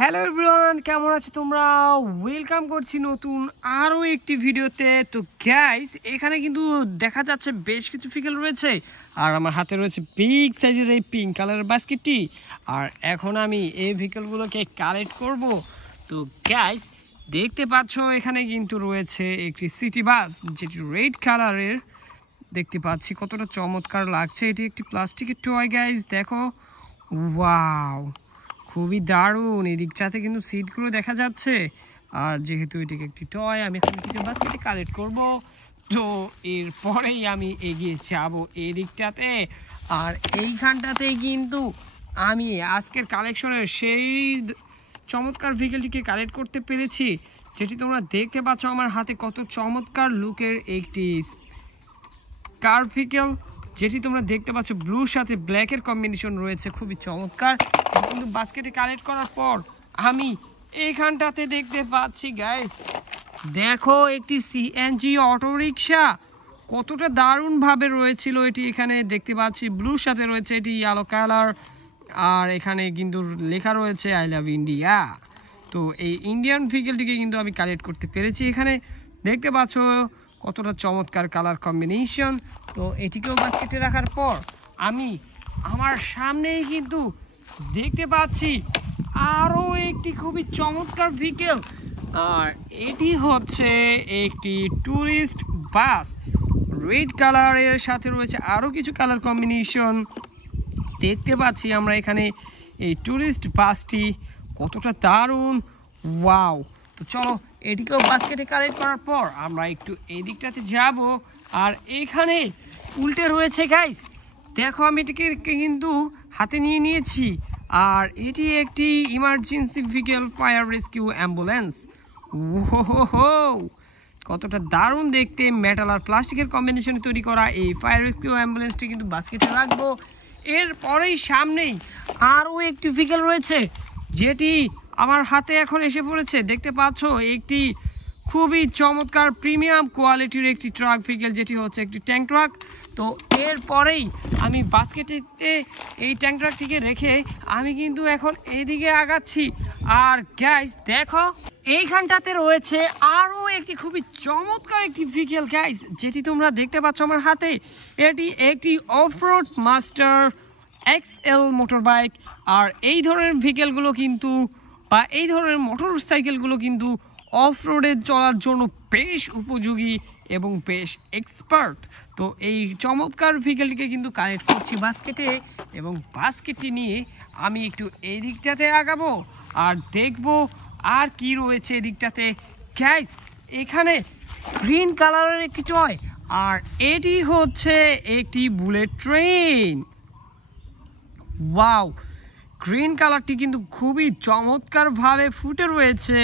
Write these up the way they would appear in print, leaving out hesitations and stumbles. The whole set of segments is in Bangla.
হ্যালো এভরিওয়ান, কেমন আছো তোমরা? ওয়েলকাম করছি নতুন আরও একটি ভিডিওতে। তো গাইস, এখানে কিন্তু দেখা যাচ্ছে বেশ কিছু ভেহিকেল রয়েছে, আর আমার হাতে রয়েছে বিগ সাইজের এই পিঙ্ক কালারের বাস্কেটটি। আর এখন আমি এই ভেহিকেলগুলোকে কালেক্ট করব। তো গাইস, দেখতে পাচ্ছ এখানে কিন্তু রয়েছে একটি সিটি বাস, যেটি রেড কালারের। দেখতে পাচ্ছি কতটা চমৎকার লাগছে। এটি একটি প্লাস্টিকের টয় গাইস, দেখো। ওয়াও, খুবই দারুণ। এই দিকটাতে কিন্তু সিটগুলো দেখা যাচ্ছে। আর যেহেতু এটিকে একটি টয়, আমি এখন এটিকে বাস্কেটে কালেক্ট করব। তো এরপরেই আমি এগিয়ে যাব এই দিকটাতে। আর এইখানটাতেই কিন্তু আমি আজকের কালেকশনের সেই চমৎকার ভেহিকেলটিকে কালেক্ট করতে পেরেছি, যেটি তোমরা দেখতে পাচ্ছ আমার হাতে। কত চমৎকার লুকের একটি কার ভেহিকেল, যেটি তোমরা দেখতে পাচ্ছ ব্লুর সাথে ব্ল্যাকের কম্বিনেশন রয়েছে, খুবই চমৎকার। কিন্তু বাস্কেটে কালেক্ট করার পর আমি এইখানটাতে দেখতে পাচ্ছি গাইস, দেখো একটি সিএনজি অটোরিকশা। কতটা দারুণভাবে রয়েছিল এটি। এখানে দেখতে পাচ্ছি ব্লুর সাথে রয়েছে এটি ইয়েলো কালার, আর এখানে কিন্তু লেখা রয়েছে আই লাভ ইন্ডিয়া। তো এই ইন্ডিয়ান ভেহিকেলটিকে কিন্তু আমি কালেক্ট করতে পেরেছি। এখানে দেখতে পাচ্ছ কতটা চমৎকার কালার কম্বিনেশন। তো এটিকেও বাস্কেটে রাখার পর আমি আমার সামনেই কিন্তু দেখতে পাচ্ছি আরও একটি খুবই চমৎকার ভেহিকেল। আর এটি হচ্ছে একটি ট্যুরিস্ট বাস, রেড কালারের সাথে রয়েছে আরও কিছু কালার কম্বিনেশন। দেখতে পাচ্ছি আমরা এখানে এই ট্যুরিস্ট বাসটি কতটা দারুণ। ওয়াও, তো চলো এটিকেও বাস্কেটে কালেক্ট করার পর আমরা একটু এই দিকটাতে যাব। আর এইখানে উল্টে রয়েছে গাইস, দেখো আমি এটিকে কিন্তু হাতে নিয়ে নিয়েছি। আর এটি একটি emergency vehicle, fire rescue ambulance. ওহো, কতটা দারুণ দেখতে। মেটাল আর প্লাস্টিকের কম্বিনেশনে তৈরি করা এই ফায়ার রেস্কিউ অ্যাম্বুলেন্সটি কিন্তু বাস্কেটে রাখবো। এরপরেই সামনেই আরও একটি ভেহিকেল রয়েছে, যেটি আমার হাতে এখন এসে পড়েছে। দেখতে পাচ্ছ একটি খুবই চমৎকার প্রিমিয়াম কোয়ালিটির একটি ট্রাক ভেহিকেল, যেটি হচ্ছে একটি ট্যাঙ্ক ট্রাক। তো এরপরেই আমি বাস্কেটে এই ট্যাঙ্ক ট্রাকটিকে রেখে আমি কিন্তু এখন এইদিকে আগাচ্ছি। আর গাইস দেখো, এইখানটাতে রয়েছে আরও একটি খুবই চমৎকার একটি ভেহিকেল গাইস, যেটি তোমরা দেখতে পাচ্ছ আমার হাতে। এটি একটি offroad master XL motor bike. আর এই ধরনের ভেহিকেলগুলো কিন্তু, বা এই ধরনের মোটর সাইকেলগুলো কিন্তু অফ রোডে চলার জন্য বেশ উপযোগী এবং বেশ এক্সপার্ট। তো এই চমৎকার ভেহিকেলটিকে কিন্তু কালেক্ট করছি বাস্কেটে, এবং বাস্কেটটি নিয়ে আমি একটু এই দিকটাতে আগাবো আর দেখবো আর কি রয়েছে এদিকটাতে। গাইস, এখানে গ্রিন কালারের একটি টয়, আর এটি হচ্ছে একটি বুলেট ট্রেন। ওয়াও, গ্রিন কালারটি কিন্তু খুবই চমৎকারভাবে ফুটে রয়েছে।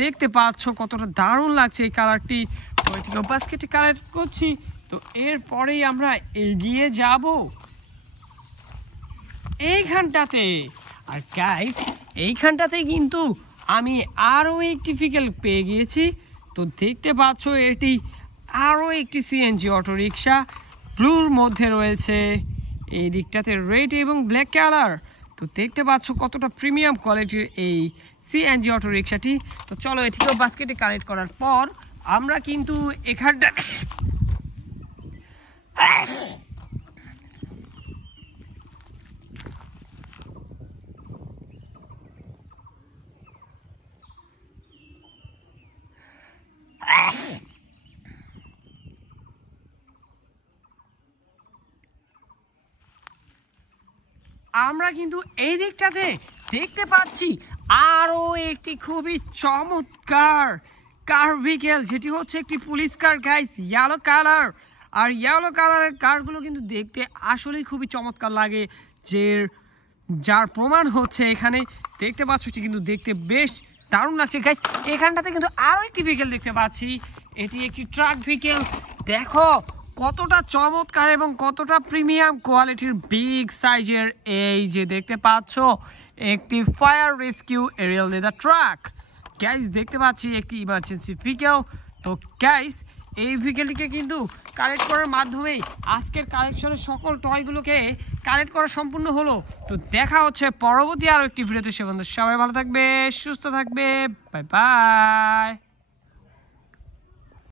দেখতে পাচ্ছ কতটা দারুণ লাগছে এই কালারটি। তো এটিকে বাস্কেটে কালেক্ট করছি। তো এরপরেই আমরা এগিয়ে যাব এইখানটাতে। আর গাইস, এইখানটাতে কিন্তু আমি আরও একটি ভেহিকেল পেয়ে গিয়েছি। তো দেখতে পাচ্ছ এটি আরও একটি সিএনজি অটোরিকশা, ব্লুর মধ্যে রয়েছে এই দিকটাতে রেড এবং ব্ল্যাক কালার। তো দেখতে পাচ্ছ কতটা প্রিমিয়াম কোয়ালিটির এই সিএনজি অটো রিক্সাটি। তো চলো এটিকেও বাস্কেটে কালেক্ট করার পর আমরা কিন্তু এখানটা আমরা কিন্তু এই দিকটাতে দেখতে পাচ্ছি আরও একটি খুবই চমৎকার কার ভেহিকেল, যেটি হচ্ছে একটি police car guys, yellow colour. আর ইয়েলো কালারের কারগুলো কিন্তু দেখতে আসলেই খুবই চমৎকার লাগে, যার প্রমাণ হচ্ছে এখানে দেখতে পাচ্ছ এটি কিন্তু দেখতে বেশ দারুণ লাগছে গাইস। এখানটাতে কিন্তু আরও একটি ভেহিকেল দেখতে পাচ্ছি, এটি একটি ট্রাক ভেহিকেল। দেখো কতটা চমৎকার এবং কতটা প্রিমিয়াম কোয়ালিটির বিগ সাইজের। এই যে দেখতে পাচ্ছ একটি fire rescue aerial ladder truck. Guys দেখতে পাচ্ছি একটি ইমার্জেন্সি ভেহিকেল। তো গাইস, এই ভিকেলটিকে কিন্তু কালেক্ট করার মাধ্যমেই আজকের কালেকশনের সকল টয়গুলোকে কালেক্ট করা সম্পূর্ণ হলো। তো দেখা হচ্ছে পরবর্তী আরও একটি ভিডিওতে। সে বন্ধু সবাই ভালো থাকবে, সুস্থ থাকবে, বাই বাই।